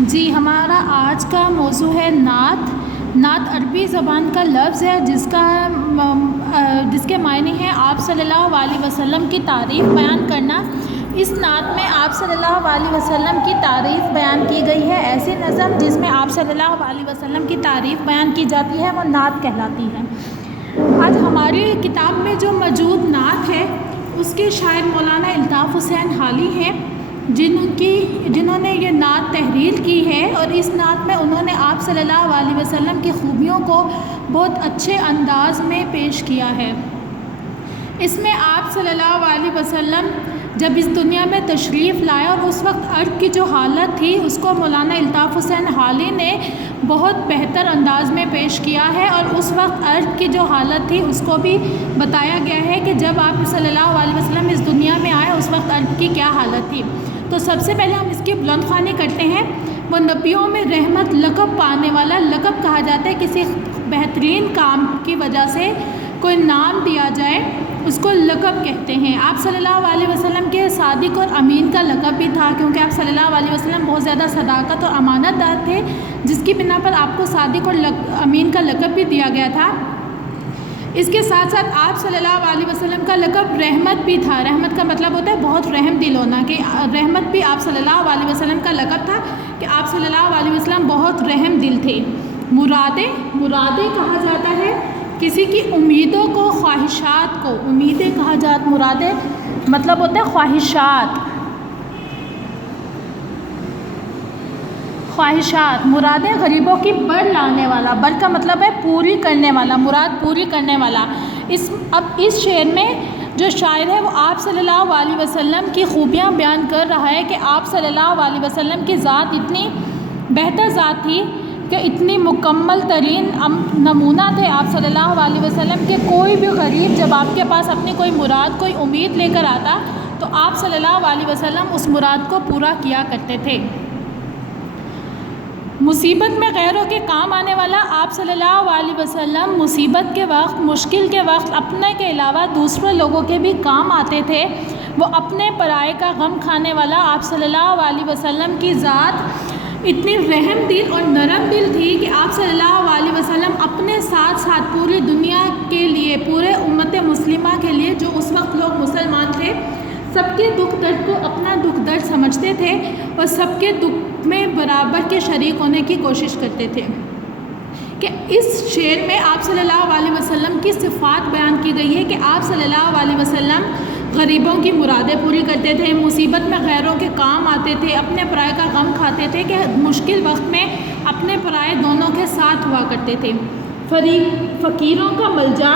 جی ہمارا آج کا موضوع ہے نعت۔ نعت عربی زبان کا لفظ ہے جس کے معنی ہیں آپ صلی اللہ علیہ وسلم کی تعریف بیان کرنا۔ اس نعت میں آپ صلی اللہ علیہ وسلم کی تعریف بیان کی گئی ہے۔ ایسی نظم جس میں آپ صلی اللہ علیہ وسلم کی تعریف بیان کی جاتی ہے وہ نعت کہلاتی ہے۔ آج ہماری کتاب میں جو موجود نعت ہے اس کے شاعر مولانا الطاف حسین حالی ہیں، جنہوں نے یہ نعت تحریر کی ہے، اور اس نعت میں انہوں نے آپ صلی اللہ علیہ وسلم کی خوبیوں کو بہت اچھے انداز میں پیش کیا ہے۔ اس میں آپ صلی اللہ علیہ وسلم جب اس دنیا میں تشریف لائے اور اس وقت عرب کی جو حالت تھی اس کو مولانا الطاف حسین حالی نے بہت بہتر انداز میں پیش کیا ہے، اور اس وقت عرب کی جو حالت تھی اس کو بھی بتایا گیا ہے کہ جب آپ صلی اللہ علیہ وسلم اس دنیا میں آئے اس وقت عرب کی کیا حالت تھی۔ تو سب سے پہلے ہم اس کی بلند خوانی کرتے ہیں۔ وہ نبیوں میں رحمت لقب پانے والا، لقب کہا جاتا ہے کسی بہترین کام کی وجہ سے کوئی نام دیا جائے اس کو لقب کہتے ہیں۔ آپ صلی اللہ علیہ وسلم کے صادق اور امین کا لقب بھی تھا، کیونکہ آپ صلی اللہ علیہ وسلم بہت زیادہ صداقت اور امانت دار تھے، جس کی بنا پر آپ کو صادق اور امین کا لقب بھی دیا گیا تھا۔ اس کے ساتھ ساتھ آپ صلی اللہ علیہ وسلم کا لقب رحمت بھی تھا۔ رحمت کا مطلب ہوتا ہے بہت رحم دل ہونا، کہ رحمت بھی آپ صلی اللہ علیہ وسلم کا لقب تھا کہ آپ صلی اللہ علیہ وسلم بہت رحم دل تھے۔ مرادیں کہا جاتا ہے کسی کی امیدوں کو، خواہشات کو امیدیں کہا جاتا۔ مرادیں مطلب ہوتا ہے خواہشات۔ مرادیں غریبوں کی بر لانے والا، بر کا مطلب ہے پوری کرنے والا، مراد پوری کرنے والا۔ اب اس شعر میں جو شاعر ہے وہ آپ صلی اللہ علیہ وسلم کی خوبیاں بیان کر رہا ہے کہ آپ صلی اللہ علیہ وسلم کی ذات اتنی بہتر ذات تھی کہ اتنی مکمل ترین نمونہ تھے آپ صلی اللہ علیہ وسلم کے۔ کوئی بھی غریب جب آپ کے پاس اپنی کوئی مراد، کوئی امید لے کر آتا تو آپ صلی اللہ علیہ وسلم اس مراد کو پورا کیا کرتے تھے۔ مصیبت میں غیروں کے کام آنے والا آپ صلی اللہ علیہ وسلم مصیبت کے وقت، مشکل کے وقت اپنے کے علاوہ دوسرے لوگوں کے بھی کام آتے تھے۔ وہ اپنے پرائے کا غم کھانے والا آپ صلی اللہ علیہ وسلم کی ذات اتنی رحم دل اور نرم دل تھی کہ آپ صلی اللہ علیہ وسلم اپنے ساتھ ساتھ پوری دنیا کے لیے، پورے امت مسلمہ کے لیے، جو اس وقت لوگ مسلمان تھے، سب کے دکھ درد کو اپنا دکھ درد سمجھتے تھے اور سب کے دکھ میں برابر کے شریک ہونے کی کوشش کرتے تھے۔ کہ اس شعر میں آپ صلی اللہ علیہ وسلم کی صفات بیان کی گئی ہے کہ آپ صلی اللہ علیہ وسلم غریبوں کی مرادیں پوری کرتے تھے، مصیبت میں غیروں کے کام آتے تھے، اپنے پرائے کا غم کھاتے تھے، کہ مشکل وقت میں اپنے پرائے دونوں کے ساتھ ہوا کرتے تھے۔ فقیروں کا ملجا،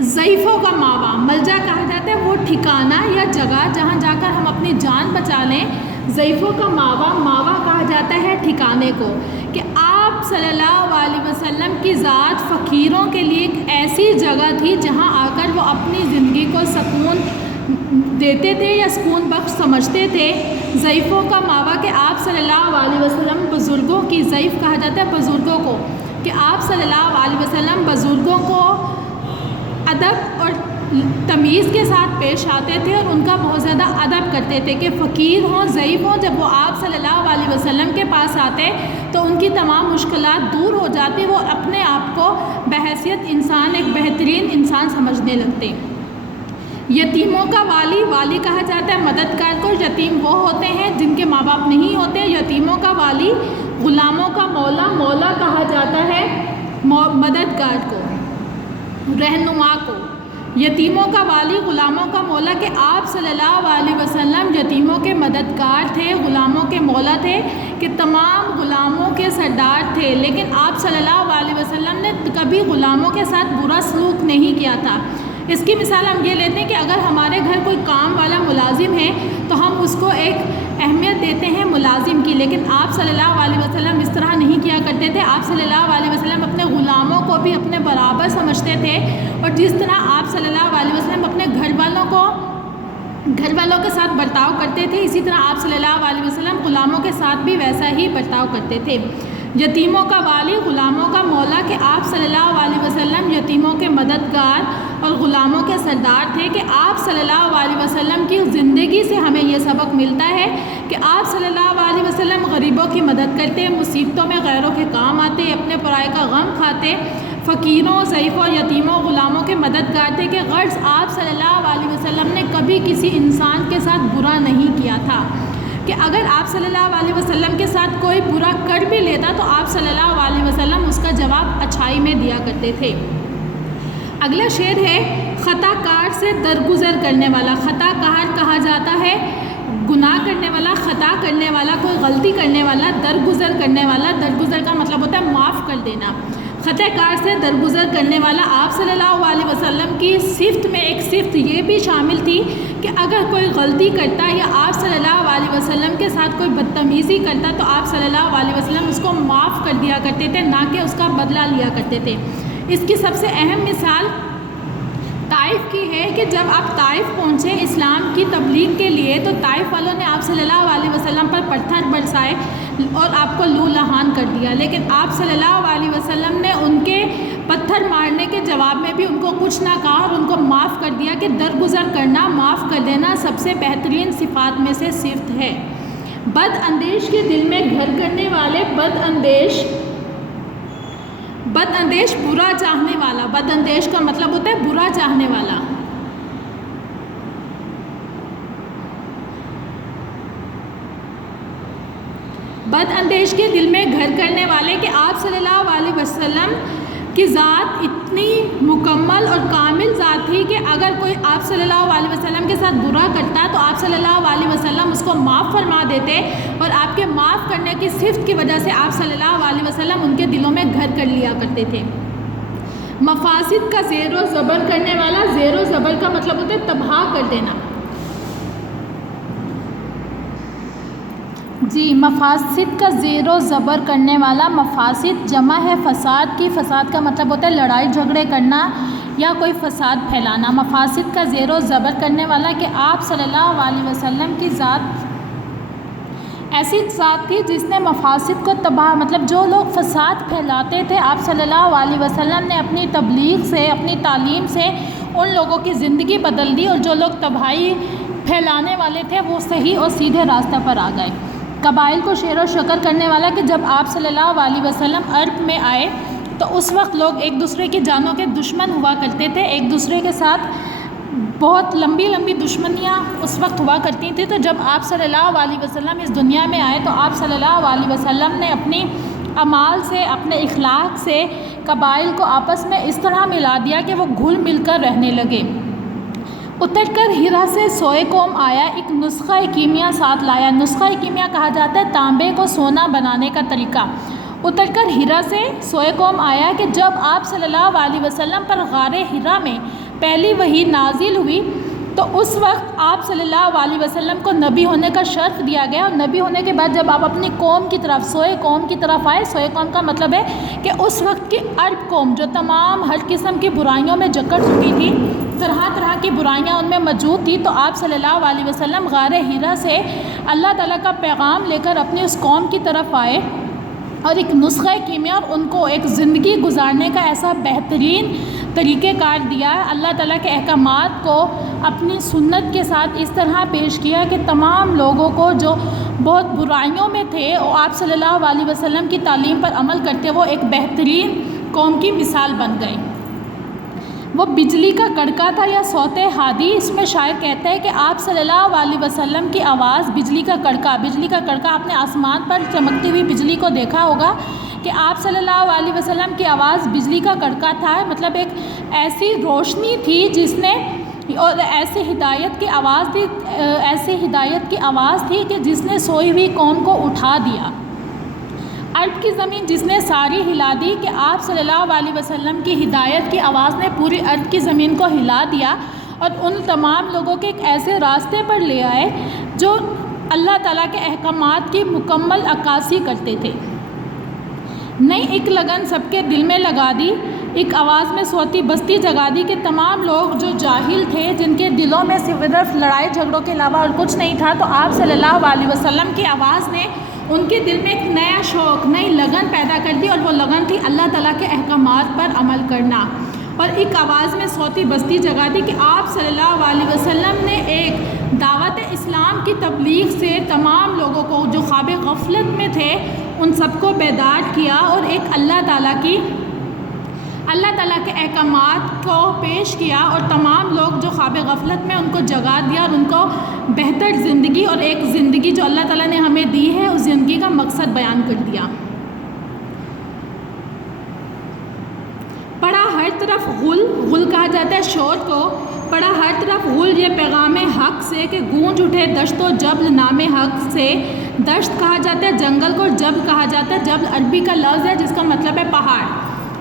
ضعیفوں کا ماوا۔ ملجا کہا جاتا ہے وہ ٹھکانہ یا جگہ جہاں جا کر ہم اپنی جان بچا لیں۔ ضعیفوں کا ماوا کہا جاتا ہے ٹھکانے کو، کہ آپ صلی اللہ علیہ وسلم کی ذات فقیروں کے لیے ایک ایسی جگہ تھی جہاں آ کر وہ اپنی زندگی کو سکون دیتے تھے یا سکون بخش سمجھتے تھے۔ ضعیفوں کا ماوا، کہ آپ صلی اللہ علیہ وسلم بزرگوں کی، ضعیف کہا جاتا ہے بزرگوں کو، کہ آپ صلی اللہ علیہ وسلم بزرگوں کو ادب اور تمیز کے ساتھ پیش آتے تھے اور ان کا بہت زیادہ ادب کرتے تھے، کہ فقیر ہوں، ضعیف ہوں، جب وہ آپ صلی اللہ علیہ وسلم کے پاس آتے تو ان کی تمام مشکلات دور ہو جاتی، وہ اپنے آپ کو بحیثیت انسان، ایک بہترین انسان سمجھنے لگتے۔ یتیموں کا والی کہا جاتا ہے مددگار کو۔ یتیم وہ ہوتے ہیں جن کے ماں باپ نہیں ہوتے۔ یتیموں کا والی، غلاموں کا مولا کہا جاتا ہے مددگار کو، رہنما کو۔ یتیموں کا والی، غلاموں کا مولا، کہ آپ صلی اللہ علیہ وسلم یتیموں کے مددگار تھے، غلاموں کے مولا تھے، کہ تمام غلاموں کے سردار تھے، لیکن آپ صلی اللہ علیہ وسلم نے کبھی غلاموں کے ساتھ برا سلوک نہیں کیا تھا۔ اس کی مثال ہم یہ لیتے ہیں کہ اگر ہمارے گھر کوئی کام والا ملازم ہے تو ہم اس کو ایک اہمیت دیتے ہیں ملازم کی، لیکن آپ صلی اللہ علیہ وسلم اس طرح نہیں کیا کرتے تھے۔ آپ صلی اللہ علیہ وسلم اپنے غلاموں کو بھی اپنے برابر سمجھتے تھے، اور جس طرح آپ صلی اللہ علیہ وسلم اپنے گھر والوں کے ساتھ برتاؤ کرتے تھے، اسی طرح آپ صلی اللہ علیہ وسلم غلاموں کے ساتھ بھی ویسا ہی برتاؤ کرتے تھے۔ یتیموں کا والی، غلاموں کا مولا، کہ آپ صلی اللہ علیہ وسلم یتیموں کے مددگار اور غلاموں کے سردار تھے، کہ آپ صلی اللہ علیہ وسلم کی زندگی سے ہمیں یہ سبق ملتا ہے کہ آپ صلی اللہ علیہ وسلم غریبوں کی مدد کرتے، مصیبتوں میں غیروں کے کام آتے، اپنے پرائے کا غم کھاتے، فقیروں، ضعیفوں، یتیموں، غلاموں کے مددگار تھے، کہ غرض آپ صلی اللہ علیہ وسلم نے کبھی کسی انسان کے ساتھ برا نہیں کیا تھا، کہ اگر آپ صلی اللہ علیہ وسلم کے ساتھ کوئی برا کر بھی لیتا تو آپ صلی اللہ علیہ وسلم اس کا جواب اچھائی میں دیا کرتے تھے۔ اگلا شعر ہے خطا کار سے درگزر کرنے والا۔ خطا کار کہا جاتا ہے گناہ کرنے والا، خطا کرنے والا، کوئی غلطی کرنے والا، درگزر کرنے والا، درگزر کا مطلب ہوتا ہے معاف کر دینا۔ خطا کار سے درگزر کرنے والا آپ صلی اللہ علیہ وسلم کی صفت میں ایک صفت یہ بھی شامل تھی کہ اگر کوئی غلطی کرتا یا آپ صلی اللہ علیہ وسلم کے ساتھ کوئی بدتمیزی کرتا تو آپ صلی اللہ علیہ وسلم اس کو معاف کر دیا کرتے تھے، نہ کہ اس کا بدلہ لیا کرتے تھے۔ اس کی سب سے اہم مثال طائف کی ہے کہ جب آپ طائف پہنچے اسلام کی تبلیغ کے لیے تو طائف والوں نے آپ صلی اللہ علیہ وسلم پر پتھر برسائے اور آپ کو لو لہان کر دیا، لیکن آپ صلی اللہ علیہ وسلم نے ان کے پتھر مارنے کے جواب میں بھی ان کو کچھ نہ کہا اور ان کو معاف کر دیا، کہ درگزر کرنا، معاف کر دینا سب سے بہترین صفات میں سے صفت ہے۔ بد اندیش کے دل میں گھر کرنے والے، بد اندیش برا چاہنے والا، بد اندیش کا مطلب ہوتا ہے برا چاہنے والا۔ بد اندیش کے دل میں گھر کرنے والے، کہ آپ صلی اللہ علیہ وسلم کی ذات اتنی مکمل اور کامل ذات تھی کہ اگر کوئی آپ صلی اللہ علیہ وسلم کے ساتھ برا کرتا تو آپ صلی اللہ علیہ وسلم اس کو معاف فرما دیتے، اور آپ کے معاف کرنے کی صفت کی وجہ سے آپ صلی اللہ علیہ وسلم ان کے دلوں میں گھر کر لیا کرتے تھے۔ مفاسد کا زیر و زبر کرنے والا، زیر و زبر کا مطلب ہوتا ہے تباہ کر دینا۔ جی، مفاسد کا زیر و زبر کرنے والا، مفاسد جمع ہے فساد کی، فساد کا مطلب ہوتا ہے لڑائی جھگڑے کرنا یا کوئی فساد پھیلانا۔ مفاسد کا زیر و زبر کرنے والا، کہ آپ صلی اللہ علیہ وسلم کی ذات ایسی ذات تھی جس نے مفاسد کو تباہ، مطلب جو لوگ فساد پھیلاتے تھے آپ صلی اللہ علیہ وسلم نے اپنی تبلیغ سے، اپنی تعلیم سے ان لوگوں کی زندگی بدل دی، اور جو لوگ تباہی پھیلانے والے تھے وہ صحیح اور سیدھے راستہ پر آ گئے۔ قبائل کو شیر و شکر کرنے والا، کہ جب آپ صلی اللہ علیہ وسلم عرب میں آئے تو اس وقت لوگ ایک دوسرے کی جانوں کے دشمن ہوا کرتے تھے، ایک دوسرے کے ساتھ بہت لمبی لمبی دشمنیاں اس وقت ہوا کرتی تھیں۔ تو جب آپ صلی اللہ علیہ وسلم اس دنیا میں آئے تو آپ صلی اللہ علیہ وسلم نے اپنی اعمال سے، اپنے اخلاق سے قبائل کو آپس میں اس طرح ملا دیا کہ وہ گھل مل کر رہنے لگے۔ اتر کر ہیرا سے سوئے قوم آیا، ایک نسخہ کیمیا ساتھ لایا۔ نسخہ کیمیا کہا جاتا ہے تانبے کو سونا بنانے کا طریقہ۔ اتر کر ہیرا سے سوئے قوم آیا، کہ جب آپ صلی اللہ علیہ وسلم پر غار ہیرا میں پہلی وحی نازل ہوئی تو اس وقت آپ صلی اللہ علیہ وسلم کو نبی ہونے کا شرف دیا گیا، اور نبی ہونے کے بعد جب آپ اپنی قوم کی طرف، سوئے قوم کی طرف آئے، سوئے قوم کا مطلب ہے کہ اس وقت کی عرب قوم جو تمام ہر قسم کی برائیوں میں جکڑ چکی تھی، طرح طرح کی برائیاں ان میں موجود تھی، تو آپ صلی اللہ علیہ وسلم غار ہیرا سے اللہ تعالیٰ کا پیغام لے کر اپنی اس قوم کی طرف آئے اور ایک نسخہ کیمیا اور ان کو ایک زندگی گزارنے کا ایسا بہترین طریقہ کار دیا، اللہ تعالیٰ کے احکامات کو اپنی سنت کے ساتھ اس طرح پیش کیا کہ تمام لوگوں کو جو بہت برائیوں میں تھے وہ آپ صلی اللہ علیہ وسلم کی تعلیم پر عمل کرتے وہ ایک بہترین قوم کی مثال بن گئے۔ وہ بجلی کا کڑکا تھا یا صوت ہادی، اس میں شاعر کہتا ہے کہ آپ صلی اللہ علیہ وسلم کی آواز بجلی کا کڑکا، بجلی کا کڑکا آپ نے آسمان پر چمکتی ہوئی بجلی کو دیکھا ہوگا کہ آپ صلی اللہ علیہ وسلم کی آواز بجلی کا کڑکا تھا، مطلب ایک ایسی روشنی تھی جس نے، اور ایسی ہدایت کی آواز تھی، ایسی ہدایت کی آواز تھی کہ جس نے سوئی ہوئی قوم کو اٹھا دیا۔ عرب کی زمین جس نے ساری ہلا دی کہ آپ صلی اللہ علیہ وسلم کی ہدایت کی آواز نے پوری عرب کی زمین کو ہلا دیا اور ان تمام لوگوں کے ایک ایسے راستے پر لے آئے جو اللہ تعالیٰ کے احکامات کی مکمل عکاسی کرتے تھے۔ نئی ایک لگن سب کے دل میں لگا دی، ایک آواز میں سوتی بستی جگا دی کہ تمام لوگ جو جاہل تھے، جن کے دلوں میں صرف لڑائی جھگڑوں کے علاوہ اور کچھ نہیں تھا، تو آپ صلی اللہ علیہ وسلم کی آواز نے ان کے دل میں ایک نیا شوق، نئی لگن پیدا کر دی، اور وہ لگن تھی اللہ تعالیٰ کے احکامات پر عمل کرنا، اور ایک آواز میں صوتی بستی جگا دی کہ آپ صلی اللہ علیہ وسلم نے ایک دعوت اسلام کی تبلیغ سے تمام لوگوں کو جو خواب غفلت میں تھے ان سب کو بیدار کیا، اور ایک اللہ تعالیٰ کے احکامات کو پیش کیا، اور تمام لوگ جو خواب غفلت میں ان کو جگا دیا، اور ان کو بہتر زندگی اور ایک زندگی جو اللہ تعالیٰ نے ہمیں دی ہے اس زندگی کا مقصد بیان کر دیا۔ پڑا ہر طرف غل کہا جاتا ہے شور کو، پڑا ہر طرف غل یہ پیغام حق سے کہ گونج اٹھے دشت و جبل نام حق سے۔ دشت کہا جاتا ہے جنگل کو، اور جبل کہا جاتا ہے، جبل عربی کا لفظ ہے جس کا مطلب ہے پہاڑ۔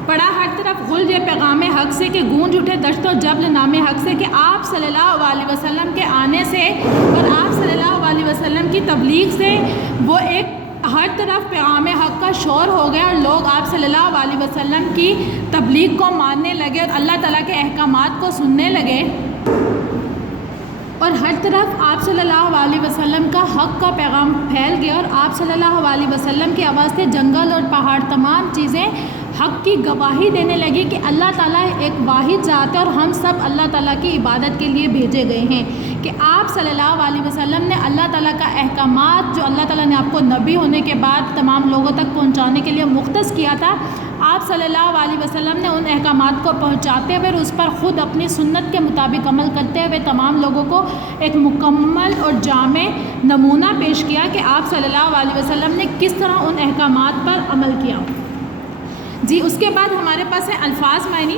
پڑا ہر طرف غل یہ پیغام حق سے کہ گونج اٹھے دشت و جبل نام حق سے، کہ آپ صلی اللہ علیہ وسلم کے آنے سے اور آپ صلی اللہ علیہ وسلم کی تبلیغ سے وہ ایک ہر طرف پیغام حق کا شور ہو گیا، اور لوگ آپ صلی اللہ علیہ وسلم کی تبلیغ کو ماننے لگے اور اللہ تعالیٰ کے احکامات کو سننے لگے، اور ہر طرف آپ صلی اللہ علیہ وسلم کا حق کا پیغام پھیل گیا، اور آپ صلی اللہ علیہ وسلم کی آواز سے جنگل اور پہاڑ تمام چیزیں حق کی گواہی دینے لگی کہ اللہ تعالیٰ ایک واحد ذات ہے اور ہم سب اللہ تعالیٰ کی عبادت کے لیے بھیجے گئے ہیں، کہ آپ صلی اللہ علیہ وسلم نے اللہ تعالیٰ کا احکامات جو اللہ تعالیٰ نے آپ کو نبی ہونے کے بعد تمام لوگوں تک پہنچانے کے لیے مختص کیا تھا، آپ صلی اللہ علیہ وسلم نے ان احکامات کو پہنچاتے ہوئے اور اس پر خود اپنی سنت کے مطابق عمل کرتے ہوئے تمام لوگوں کو ایک مکمل اور جامع نمونہ پیش کیا کہ آپ صلی اللہ علیہ وسلم نے کس طرح ان احکامات پر عمل کیا۔ جی اس کے بعد ہمارے پاس ہے الفاظ معنی۔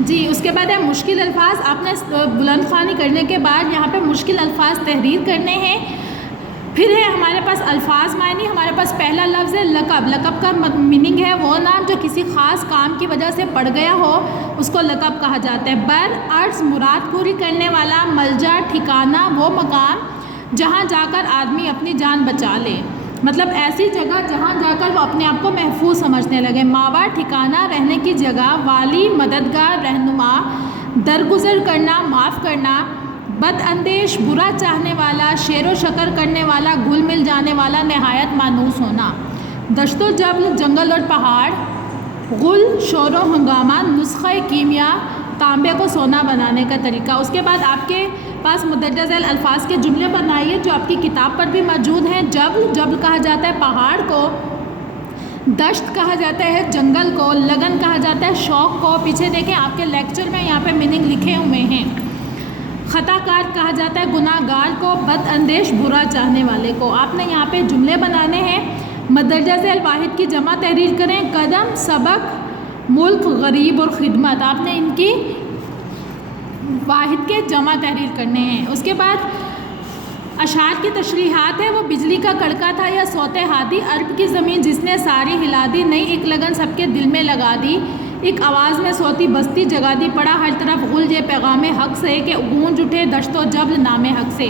جی اس کے بعد ہے مشکل الفاظ۔ آپ نے بلند خوانی کرنے کے بعد یہاں پہ مشکل الفاظ تحریر کرنے ہیں۔ پھر ہے ہمارے پاس الفاظ معنی۔ ہمارے پاس پہلا لفظ ہے لقب۔ لقب کا میننگ ہے وہ نام جو کسی خاص کام کی وجہ سے پڑ گیا ہو اس کو لقب کہا جاتا ہے۔ بر عرض مراد پوری کرنے والا، ملجا ٹھکانہ وہ مقام جہاں جا کر آدمی اپنی جان بچا لے، مطلب ایسی جگہ جہاں جا کر وہ اپنے آپ کو محفوظ سمجھنے لگے۔ ماوا ٹھکانہ رہنے کی جگہ، والی مددگار رہنما، درگزر کرنا معاف کرنا، بد اندیش برا چاہنے والا، شیر و شکر کرنے والا، گھل مل جانے والا، نہایت مانوس ہونا۔ دشت و جبل جنگل اور پہاڑ، غل شور و ہنگامہ، نسخہ کیمیا تانبے کو سونا بنانے کا طریقہ۔ اس کے بعد آپ کے پاس مندرجہ ذیل الفاظ کے جملے بنائیے جو آپ کی کتاب پر بھی موجود ہیں۔ جبل کہا جاتا ہے پہاڑ کو، دشت کہا جاتا ہے جنگل کو، لگن کہا جاتا ہے شوق کو۔ پیچھے دیکھیں آپ کے لیکچر میں یہاں پہ میننگ لکھے ہوئے ہیں۔ خطا کار کہا جاتا ہے گناہ گار کو، بد اندیش برا چاہنے والے کو۔ آپ نے یہاں پہ جملے بنانے ہیں۔ مندرجہ ذیل واحد کی جمع تحریر کریں۔ قدم، سبق، ملک، غریب اور خدمت، آپ نے ان کی واحد کے جمع تحریر کرنے ہیں۔ اس کے بعد اشعار کی تشریحات ہے۔ وہ بجلی کا کڑکا تھا یا صوت ہادی، عرب کی زمین جس نے ساری ہلا دی، نئی ایک لگن سب کے دل میں لگا دی، ایک آواز میں صوتی بستی جگا دی، پڑا ہر طرف غل یہ پیغام حق سے کہ گونج اٹھے دشت و جبل نام حق سے۔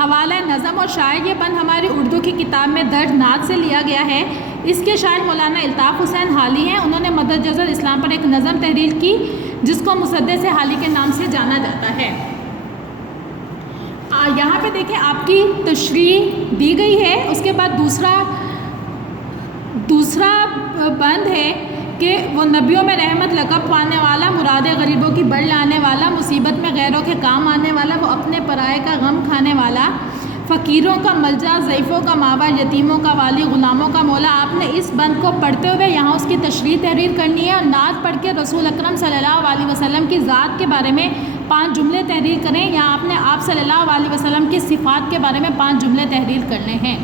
حوالہ نظم اور شاعر، یہ بند ہماری اردو کی کتاب میں درج نعت سے لیا گیا ہے۔ اس کے شاعر مولانا الطاف حسین حالی ہیں۔ انہوں نے مدرجہ ذیل اسلام پر ایک نظم تحریر کی جس کو مصدق حالی کے نام سے جانا جاتا ہے۔ یہاں پہ دیکھیں آپ کی تشریح دی گئی ہے۔ اس کے بعد دوسرا بند ہے کہ وہ نبیوں میں رحمت لقب پانے والا، مراد غریبوں کی بڑھ لانے والا، مصیبت میں غیروں کے کام آنے والا، وہ اپنے پرائے کا غم کھانے والا، فقیروں کا ملجا، ضعیفوں کا ماوا، یتیموں کا والی، غلاموں کا مولا۔ آپ نے اس بند کو پڑھتے ہوئے یہاں اس کی تشریح تحریر کرنی ہے، اور نعت پڑھ کے رسول اکرم صلی اللہ علیہ وسلم کی ذات کے بارے میں 5 جملے تحریر کریں۔ یہاں آپ نے آپ صلی اللہ علیہ وسلم کی صفات کے بارے میں 5 جملے تحریر کرنے ہیں۔